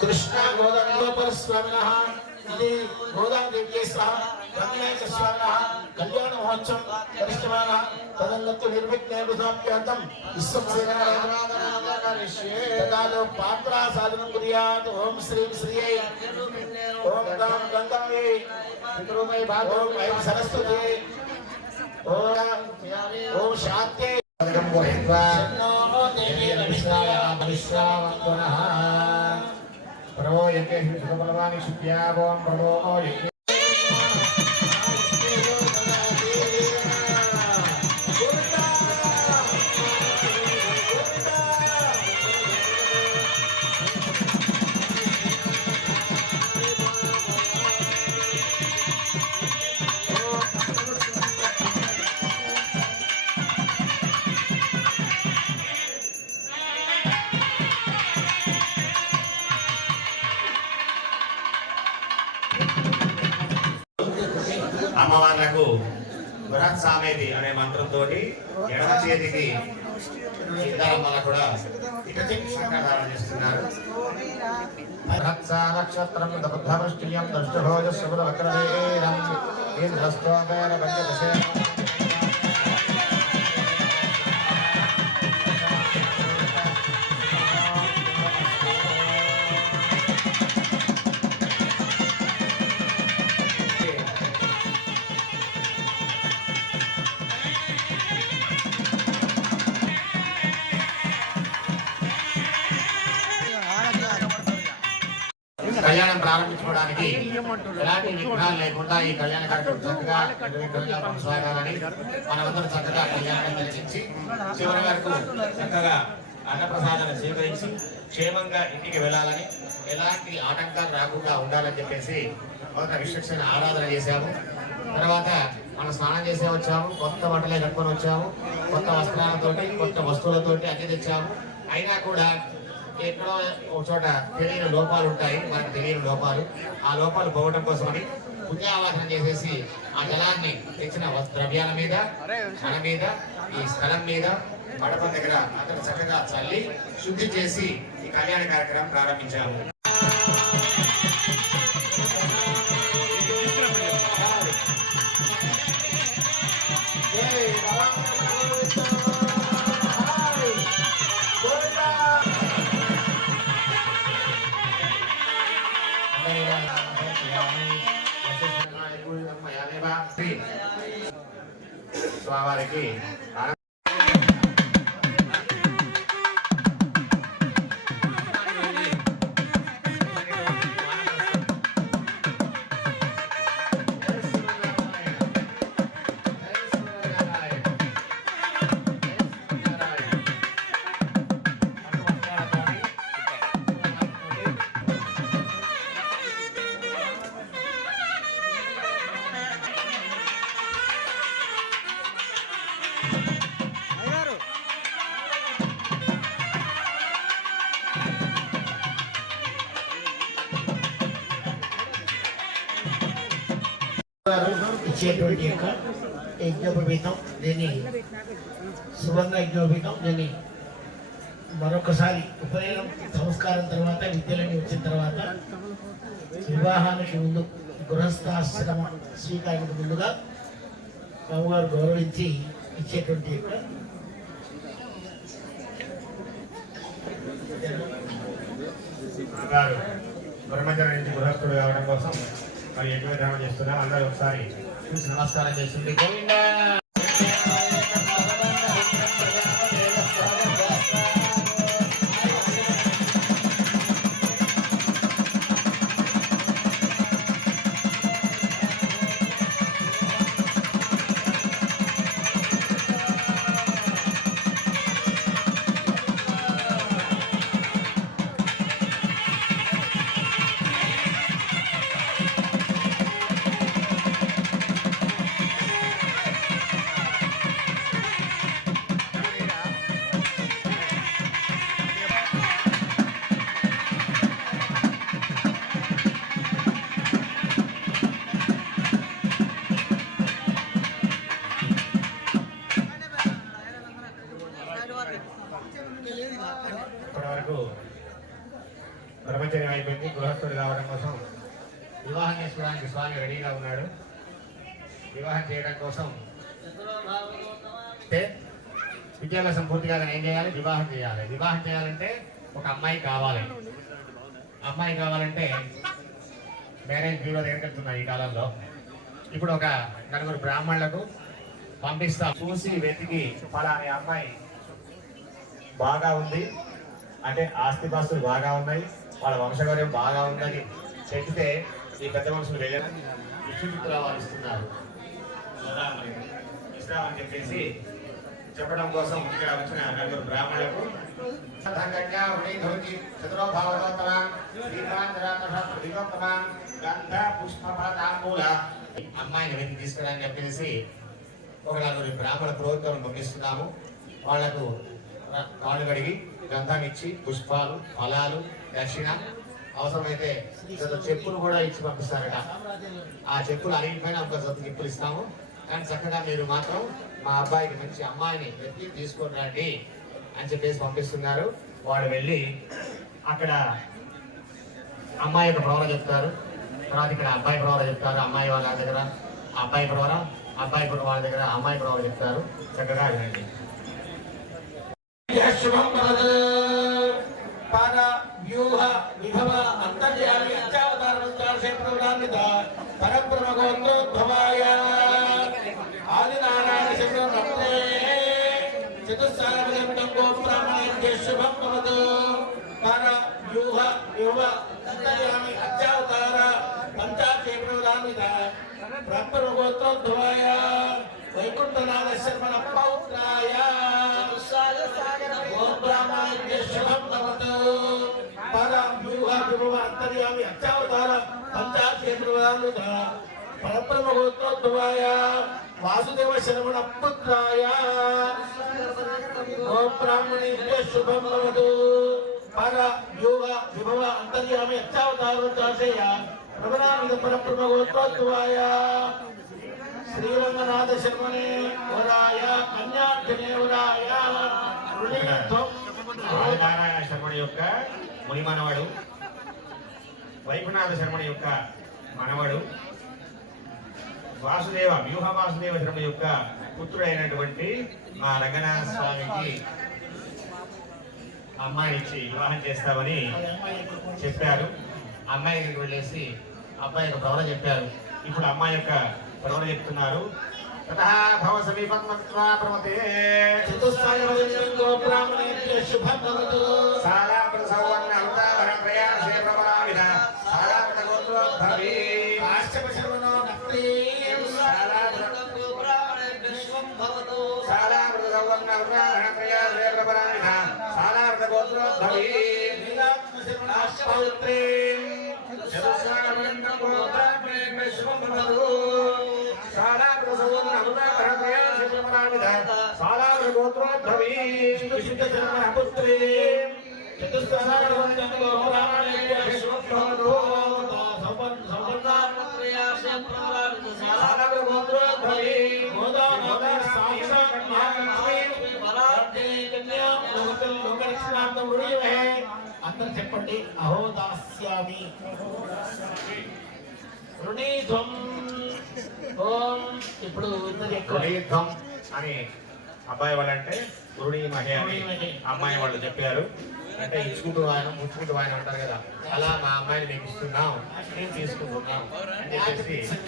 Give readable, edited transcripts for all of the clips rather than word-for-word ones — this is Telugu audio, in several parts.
कृष्ण गोदानगोपाल स्वामिनः इति गोदादेव्यै सह रमणेश स्वामिनः कल्याण महोत्सवं करिष्यमानः तदन्नतु निर्विघ्नेन समाप्यर्थं विश्वसेनाराधनाकरिष्ये तदालो पात्रा साधनं कुर्यात् ओम श्रीं श्रियै ओम गां गंगायै पितृमय भागो ऐं सरस्वती ओम शांति प्रभो यज्ञ सुबलवाणी शुद्ध्यावं प्रभो यज्ञ అమ్మవార్లకు బృహత్ సామేది అనే మంత్రంతో ఎడమ చేతికి సీతారామల కూడా సంకటాలను చేస్తున్నారు. నక్షత్రం దబద్ధవృష్టియం దృష్టభోజస్సుబుధవక్రవీరం ఇంద్రస్తోమేన పంచదశే కళ్యాణం ప్రారంభించుకోవడానికి ఎలాంటి విఘ్నాలు లేకుండా ఈ కళ్యాణ కార్యక్రమం చక్కగా నిర్విఘ్నంగా కొనసాగాలని మనమందరం చక్కగా కళ్యాణం దర్శించి చివరి వరకు చక్కగా అన్నప్రసాదాన్ని స్వీకరించి క్షేమంగా ఇంటికి వెళ్ళాలని ఎలాంటి ఆటంకాలు రాకుండా ఉండాలని చెప్పేసి మొదట విశ్వక్షణ ఆరాధన చేశాము. తర్వాత మనం స్నానం చేసే వచ్చాము, కొత్త బట్టలే కట్టుకొని వచ్చాము, కొత్త వస్త్రాలతోటి కొత్త వస్తువులతోటి అన్ని తెచ్చాము. అయినా కూడా ఎక్కడో ఒక చోట తెలియని లోపాలు ఉంటాయి, మనకు తెలియని లోపాలు. ఆ లోపాలు పోవడం కోసమని పుణ్యావాసన చేసేసి ఆ జలాన్ని తెచ్చిన ద్రవ్యాల మీద, మన మీద, ఈ స్థలం మీద, మండపం దగ్గర అతను చక్కగా చల్లి శుద్ధి చేసి ఈ కళ్యాణ కార్యక్రమం ప్రారంభించాము. స్వామివారికి ఇచ్చేటువంటి యొక్క యజ్ఞోపవీతం, దీన్ని సువర్ణ యజ్ఞోపవీతం. దీన్ని మరొకసారి ఉపనయనం సంస్కారం తర్వాత విద్యలని వచ్చిన తర్వాత వివాహానికి ముందు గృహస్థాశ్రమ స్వీకారానికి ముందుగా అమ్మగారు గౌరవించి ఇచ్చేటువంటి యొక్క బ్రహ్మచారి నుంచి గృహస్థుడు కావడం కోసం మరి ఎక్కువ విధానం చేస్తున్నాం. అందరూ ఒకసారి చూసి నమస్కారం చేస్తుంది. గోవిందా బ్రహ్మచర్యం అయిపోయింది, గృహస్థుడు కావడం కోసం వివాహం చేసుకోవడానికి స్వామి రెడీగా ఉన్నాడు. వివాహం చేయడం కోసం అంటే విద్యాభ్యాసం పూర్తిగా ఏం చేయాలి? వివాహం చేయాలి. వివాహం చేయాలంటే ఒక అమ్మాయి కావాలి. అమ్మాయి కావాలంటే మ్యారేజ్ బ్యూరో దగ్గరికి ఈ కాలంలో. ఇప్పుడు ఒక నలుగురు బ్రాహ్మణులకు పంపిస్తాం. చూసి వెతికి ఫలాని అమ్మాయి బాగా ఉంది అంటే ఆస్తిపాస్తులు బాగా ఉన్నాయి, వాళ్ళ వంశగౌర్యం బాగా ఉందని చెప్తే ఈ పెద్ద మనుషులు వెళ్ళారు విష్ణుమిత్రుల వారు ఇస్తున్నారు. ఇస్తామని చెప్పేసి చెప్పడం కోసం ఇక్కడ వచ్చిన నలుగురు బ్రాహ్మణులకు అమ్మాయిని వెతికి తీసుకురాని చెప్పేసి ఒక నలుగురు బ్రాహ్మణ పురోహితులను పంపిస్తున్నాము. వాళ్లకు కాళ్ళు కడిగి గంధాన్ని ఇచ్చి పుష్పాలు, ఫలాలు, దక్షిణ, అవసరమైతే చెప్పులు కూడా ఇచ్చి పంపిస్తారట. ఆ చెప్పులు అరిగిపోయినా ఒక జత చెప్పులు ఇస్తాము. కానీ చక్కగా మీరు మాత్రం మా అబ్బాయికి మంచి అమ్మాయిని వెతికి తీసుకొని రండి అని చెప్పేసి పంపిస్తున్నారు. వాడు వెళ్ళి అక్కడ అమ్మాయి యొక్క ప్రవర చెప్తారు, తర్వాత ఇక్కడ అబ్బాయి ప్రవర చెప్తారు. అమ్మాయి వాళ్ళ దగ్గర అబ్బాయి ప్రవర, అబ్బాయి వాళ్ళ దగ్గర అమ్మాయి ప్రవర చెప్తారు. చక్కగా వినండి. వ్యూహ విభవ అంతర్యామి అత్యావతారవతారశేప్రవరాన్విత పరబ్రహ్మగోత్రోద్భవాయ ఆదినారాయణ శబ్దమత్రే చతుస్సారపర్యంతం గోబ్రాహ్మణేభ్యః శుభం భవతు. పర వ్యూహ విభవ అంతర్యామి అత్యావతార పంచాక్షేప్రవరాన్విత పరబ్రహ్మగోత్రోద్భవాయ వైకుంఠనాథ శర్మణ పౌత్రాయ గోబ్రాహ్మణేభ్యః శుభం భవతు. పర వ్యూహ విభవ అంతర్యామి అత్యావతార పంచాక్షేప్రవరాన్విత పరబ్రహ్మగోత్రోద్భవాయ వాసుదేవ శరవణ పుత్రాయ గోబ్రాహ్మణేభ్యః శుభం భవతు. పర వ్యూహ విభవ అంతర్యామి అత్యావతార ప్రవరాన్విత పరబ్రహ్మగోత్రోద్భవాయ శ్రీరంగనాథ శర్మణే వరాయ కన్యాఢ్యనే వరాయ ఆదినారాయణ శర్మణి యొక్క ముని మనవడు, వైపునాథ శర్మణి యొక్క మనవడు, వాసుదేవ వ్యూహ వాసుదేవ శర్మ యొక్క పుత్రుడైనటువంటి మా రంగనాథ స్వామికి అమ్మాయినిచ్చి వివాహం చేస్తామని చెప్పారు. అమ్మాయి దగ్గరికి వెళ్ళేసి అబ్బాయి యొక్క ప్రవర చెప్పారు. ఇప్పుడు అమ్మాయి యొక్క ప్రవర చెప్తున్నారు. తథా భవ సమీపత్మత్వా ప్రమతే చతుస్సాయవదనం గోబ్రాహ్మణేభ్యః శుభం భవతు. సాలాపృత సౌవర్ణ అవతార ప్రయాసే ప్రమలావిధ సాలాపృత గోత్రోద్భవీ కాశ్యప శర్మణో నక్రీ సాలాపృత గోబ్రాహ్మణేభ్యః శుభం భవతు. సాలాపృత సౌవర్ణ అవతార ప్రయాసే ప్రమలావిధ సాలాపృత గోత్రోద్భవీ నీలాత్మ శర్మణ పౌత్రే చతుస్సాయవదనం గోబ్రాహ్మణేభ్యః శుభం భవతు. సాలాపృత సౌవర్ణ అవతార ప్రయాసే ప్రమలావిధ సాలాపృత గోత్రోద్భవీ విశుద్ధ శర్మణ పుత్రే చతుస్సాయవదనం గోబ్రాహ్మణేభ్యః శుభం భవతు. సాలాపృత గోత్రోద్భవీ అందరూ చెప్పండి. అహోదాస్యామి రుణీధ్వం. ఓం. ఇప్పుడు రుణీధ్వం అని అబ్బాయి వాళ్ళంటే రుణీ మహే అని అమ్మాయి వాళ్ళు చెప్పారు. అంటే ఇచ్చుకుంటూ ఆయన ముచ్చుకుంటూ ఆయన అంటారు కదా, అలా మా అమ్మాయిని మేము ఇస్తున్నాం, మేము తీసుకుంటున్నాం అని చెప్పేసి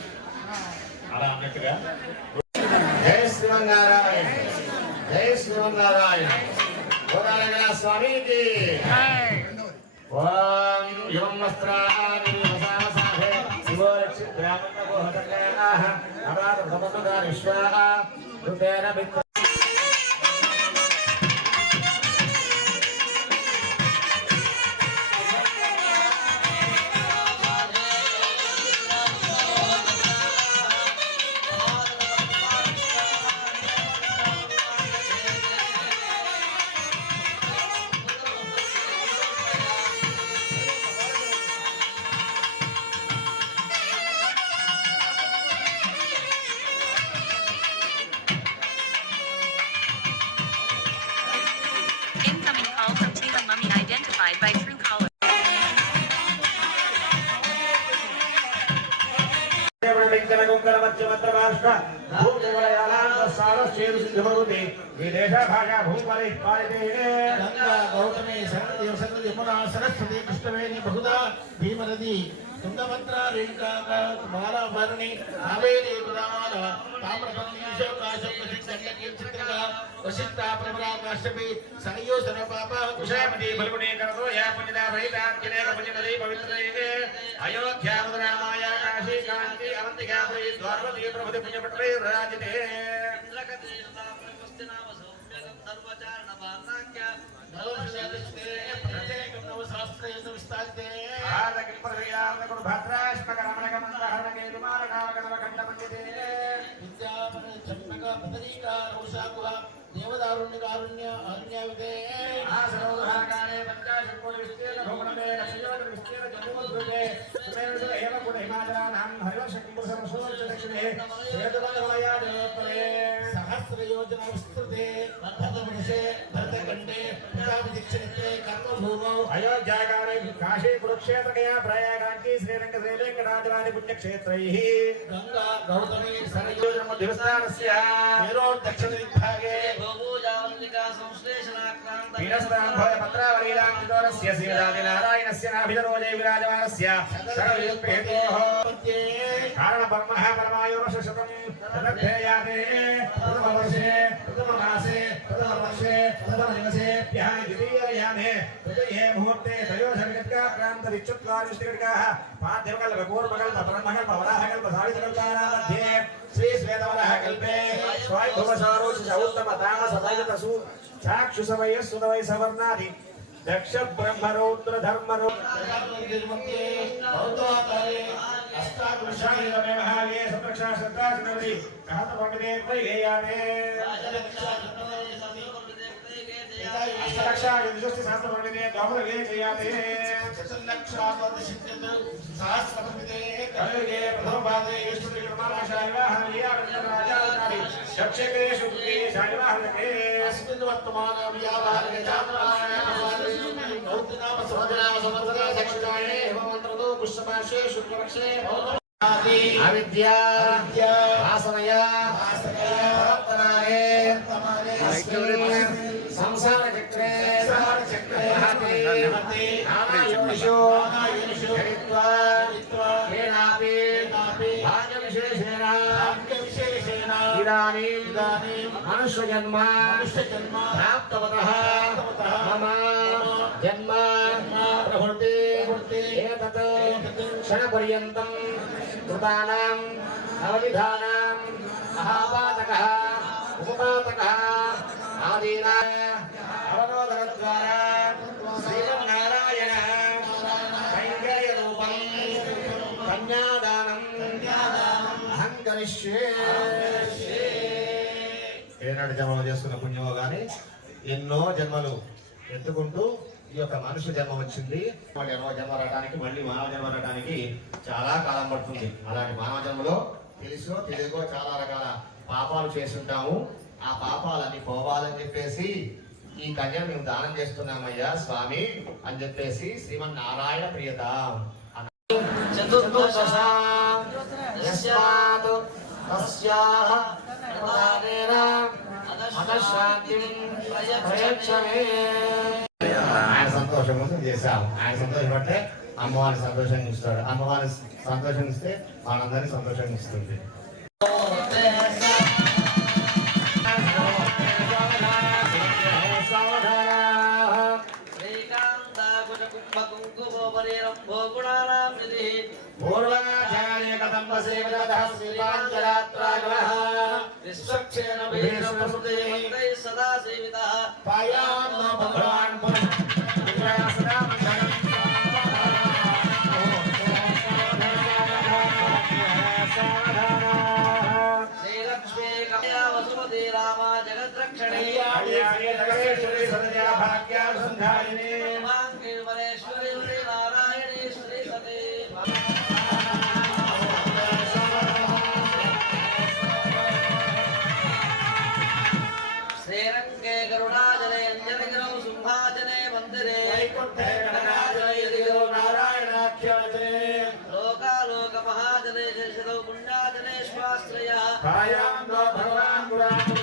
అలా అన్నట్టుగా జై శ్రీమన్నారాయణ, జై శ్రీమన్నారాయణ, గోదారంగనాథ స్వామికి. ఓం యువం వస్త్రాని వసావసాభే శివో రక్షిద్రామన్నగో హతకయాః అనాథ సమతుగా విశ్వాః రూపేణ విత్త गंगा गौतमी सरस्वती यमुना सरस्वती कृष्णवेणी बहुधा भीमनदी तुंगभद्रा रेणुका माला भरणी कावेरी गोदावरी ताम्रपर्णी शोकाशोक चित्रका वशिष्ठा प्रभरा काश्यपी संयोजन पापा कुशामती बलगुणे करतो या पुण्यदा भैता किने पुण्यनदी पवित्रये अयोध्या रामाया काशी कांति अवंतिका पुरी द्वारवती प्रभुति पुण्यपत्रे राजते इंद्रकते नाम सौम्य सर्वचारण वासाख्य नवशस्ते प्रत्येकं नवशास्त्रे विस्तारिते आदकिं परयाम गुरु भद्राष्टकरमणकमन्तहरणके दुमारकावकनवखण्डपण्डिते विद्यापन चम्पक बदरीका रोषाकुहा देवदारुण्यकारुण्य अरण्याविते आसनोदहाकारे पंचाशत्कोटि विस्तीर्ण भुवनमे लक्ष्योदर विस्तीर्ण जम्बूद्वीपे सुमेरुष एव कुल हिमाचलानां हरिवशक्तिपुरुषमसोदक्षिणे श्वेतवनवलया देवोत्तरे सहस्र योजना विस्तृते भरतवर्षे भरतखण्डे प्रजापतिक्षेत्रे कर्मभूमौ अयोध्याकारे काशी कुरुक्षेत्रकया प्रयागांकी श्रीरंग श्रीवेंकटाचलादि पुण्यक्षेत्रैः गंगा गौतमी सरयोजना मध्यविस्तारस्य दक्षिण विभागे पीडस्ताम्भोज पत्रावलीलां चितोरस्य श्रीनारायणस्य नाभिधरोजे विराजमानस्य सर्वयुक्तेतोः कारणब्रह्मः परमायुर्षशतं तदर्थेयाते प्रथमवर्षे प्रथममासे प्रथमवर्षे प्रथमदिवसेभ्यः द्वितीययामे तृतीये मुहूर्ते त्रयोदशविकल्पक्रान्तरिच्युत्वारिष्टिकटिकाः पाद्यकल्पपूर्वकल्प ब्रह्मकल्प वराहकल्प सावित्रकल्पानां मध्ये श्री श्वेतवरः कल्पे स्वायम्भुवसारो उत्तमतामसमयतसु चाक्षुसमयः सुतवै सवर्णादि दक्ष ब्रह्मरौद्र धर्मरो अष्टादशायमे महावीर संरक्षा श्रद्धा जनवरी कहत पंडिते प्रयेयाते अष्टलक्षा यजुष्टि शास्त्र पंडिते गौरवे जयाते शतलक्षावदशित्यं सहस्र पंडिते कलयुगे प्रथम पादे ईश्वरी कर्माशायवाह लियारण्यराजानादि दक्षिणे शुक्ले शायवाहके अस्मिन् वर्तमान व्यावहारिक जातनाय गौतनाम समर्पणे दक्षिणायने हेमवन्त्रतो पुष्यमाशे शुक्लपक्षे अविद्या वासनया प्रवर्तनाय संसार चक्रे नानायुषो चरित्वा केनापि भाग्यविशेषेण इदानीं मनुष्यजन्म प्राप्तवतः मम जन्म प्रभृति एतत् क्षणपर्यन्तं कृतानाम् अवविधानाम् महापातकः उपपातकः आदीनां अवरोधनद्वारा श्रीमन्नारायणः कैङ्कर्यरूपं कन्यादानम् अहं करिष्ये ఏనాడు జన్మలు చేసుకున్న పుణ్యమో కానీ ఎన్నో జన్మలు ఎత్తుకుంటూ ఈ యొక్క మనుష్య జన్మ వచ్చింది. ఎన్నో జన్మ రావడానికి మళ్ళీ మానవ జన్మ రావడానికి చాలా కాలం పడుతుంది. అలాంటి మానవ జన్మలో తెలుసో తెలియకో చాలా రకాల పాపాలు చేస్తుంటాము. ఆ పాపాలన్నీ పోవాలని చెప్పేసి ఈ కన్యను మేము దానం చేస్తున్నామయ్యా స్వామి అని చెప్పేసి శ్రీమన్నారాయణ ప్రియత ఆయన సంతోషం కోసం చేశాము. ఆయన సంతోషపడితే అమ్మవారిని సంతోషంగా ఇస్తాడు. అమ్మవారిని సంతోషం ఇస్తే మనందరినీ సంతోషంగా ఇస్తుంది. పూర్వాచార్య కదంబ సేవదః శ్రీపాంచరాత్రాగవః విశ్వక్షేణ భీష్మసుతే సదా సేవితః పాయాం భగవాన్ సదా శ్రీలక్ష్మీ కమయా వసుమతి రామ జగద్రక్షణే జగదేశ్వరి సదయా భాగ్యా సంధాయినే మాంగళేశ్వరి నారాయణేశ్వరి సదే శ్రీరంగే గరుడాజనే అంజనగిరౌ సింహాజనే మందిరే వైకుంఠే గణనాజనయదిగో నారాయణాఖ్యాజనే లోకాలోక మహాజనే శశిరౌ పుణ్యాజనే శ్వాశ్రయః ఛాయాందో భగవాన్ పురాణం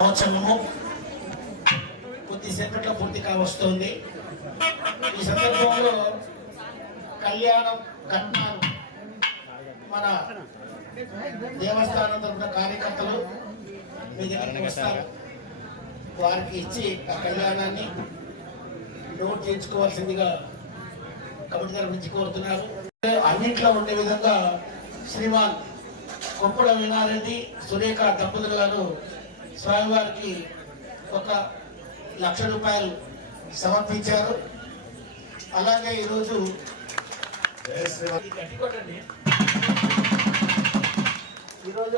మహోత్సవము కొద్దిసేపట్లో పూర్తి కావస్తుంది. ఈ సందర్భంలో కళ్యాణం ఘట్నాలు మన దేవస్థానం తరపున కార్యకర్తలు మీ దగ్గరికి వస్తారు. వారికి ఇచ్చి ఆ కళ్యాణాన్ని నోట్ చేయించుకోవాల్సిందిగా కమిటీ తరపు నుంచి కోరుతున్నారు. అన్నింట్లో ఉండే విధంగా శ్రీమాన్ కొప్పుల వినారెడ్డి సురేఖ దంపతులు గారు స్వామివారికి 1,00,000 రూపాయలు సమర్పించారు. అలాగే ఈరోజు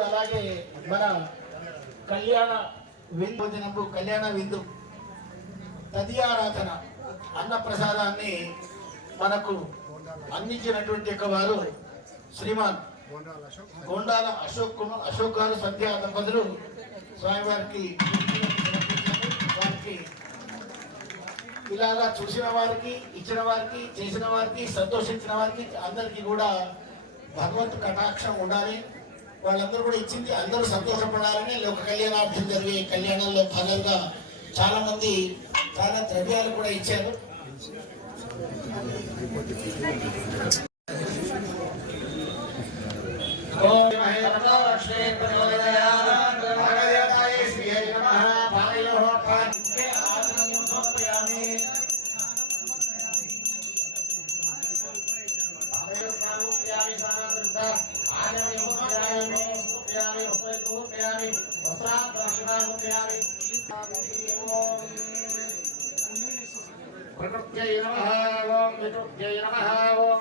అలాగే మన కళ్యాణ విందు కళ్యాణ విందు తదియారాధన అన్న ప్రసాదాన్ని మనకు అందించినటువంటి వారు శ్రీమాన్ గొండాల అశోక్ గారు సంధ్యా దంపతులు స్వామివారికి ఇలాగా చూసిన వారికి, ఇచ్చిన వారికి, చేసిన వారికి, సంతోషించిన వారికి అందరికీ కూడా భగవంతు కటాక్షం ఉండాలి. వాళ్ళందరూ కూడా ఇచ్చింది అందరూ సంతోషపడాలని లోక కళ్యాణార్థం జరిగే కళ్యాణంలో భాగంగా చాలా మంది చాలా ద్రవ్యాలు కూడా ఇచ్చారు. ప్రకృత్యై నమః ఓం విష్ణుభ్యై నమః ఓం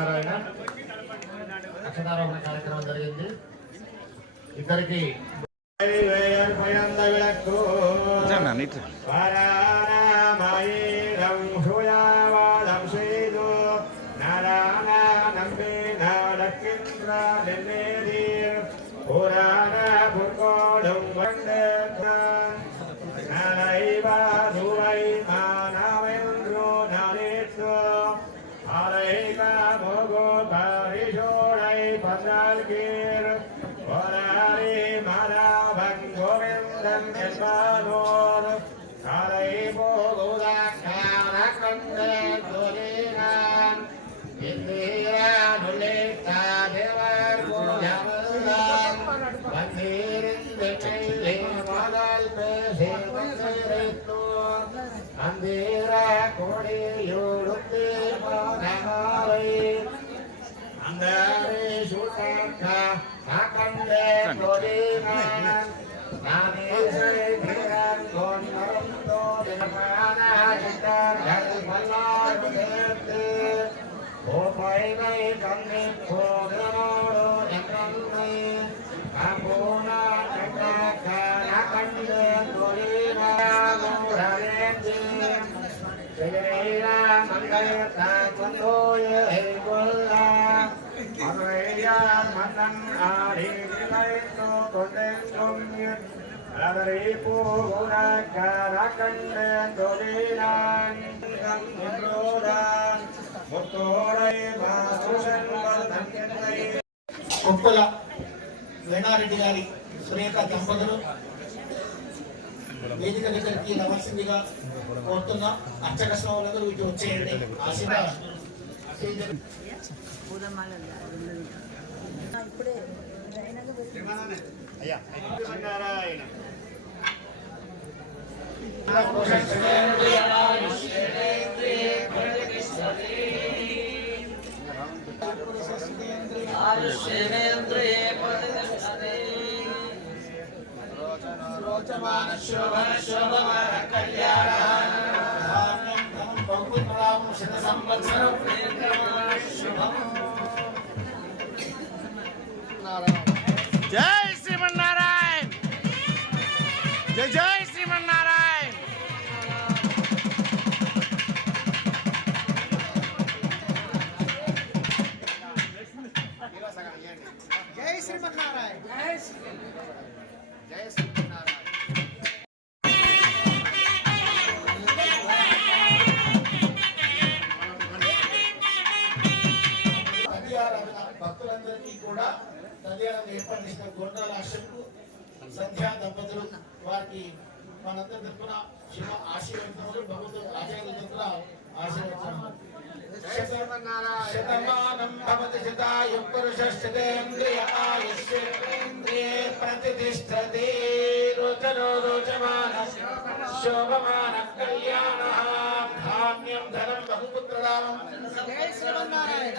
శ్రీమన్నారాయణ అక్షరారోహణ కార్యక్రమం జరిగింది. ఇద్దరికి కుప్పల వేణారెడ్డి గారి సురేఖ దంపతులు వేదిక దగ్గరికి రావాల్సిందిగా కోరుతున్నా. అర్చక శ్రవణులందరూ వీటి వచ్చేయండి. ఆశీర్వాదం జై శ్రీమన్నారాయణ, జై జై శ్రీమన్నారాయణ. జై శ్రీమన్నారాయణ. జయ శ్రీమన్నారాయణ. భక్తులందరికీ కూడా తదియాలను ఏర్పాటు చేసిన గొండాల అశోకు సంధ్యా దంపతులు వారికి మనందరి తరఫున శివ ఆశీర్వదించడం భగవంతుడు రాజాల తరఫున ఆశీర్వదించడం. శతమానం భవతి శతాయుః పురుషశ్చతేంద్రియ ఆయుష్యేంద్రియే ప్రతిష్ఠతే రోచనో రోచమాన శోభమాన కళ్యాణః ధాన్యం ధనం బహుపుత్రలాభం. జై శ్రీమన్నారాయణ.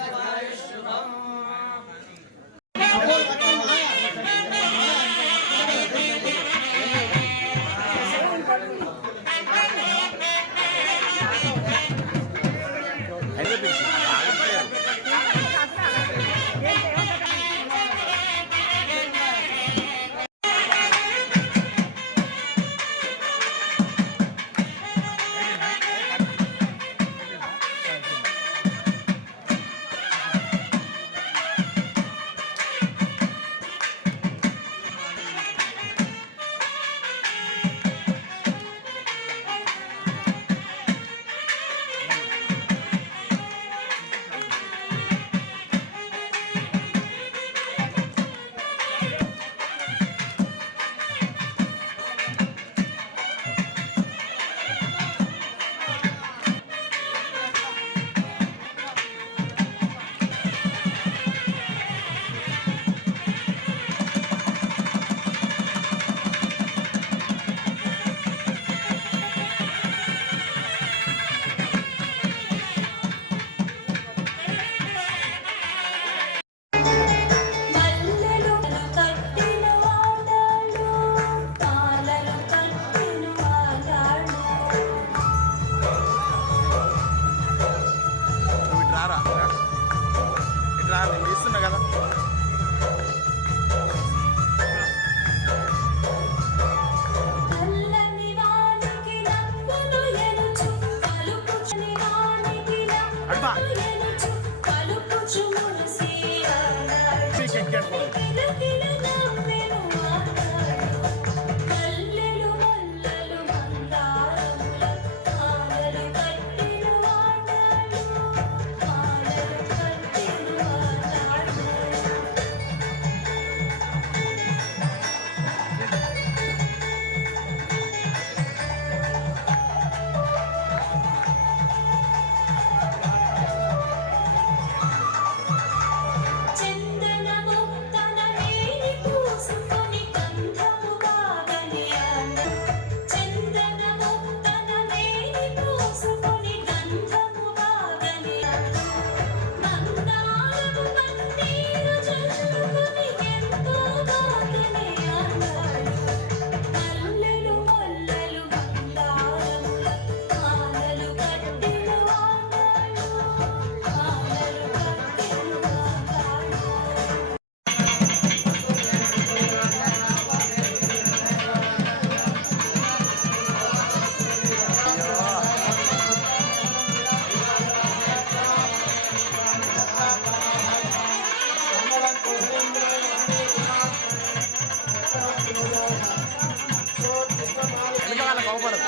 తీస్తున్నా కదా. అడుమా వెనక వాళ్ళకి అవపడదు.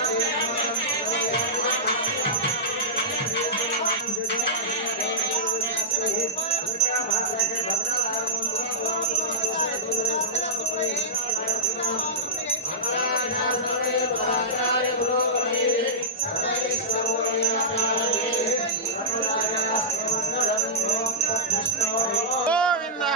గోవిందా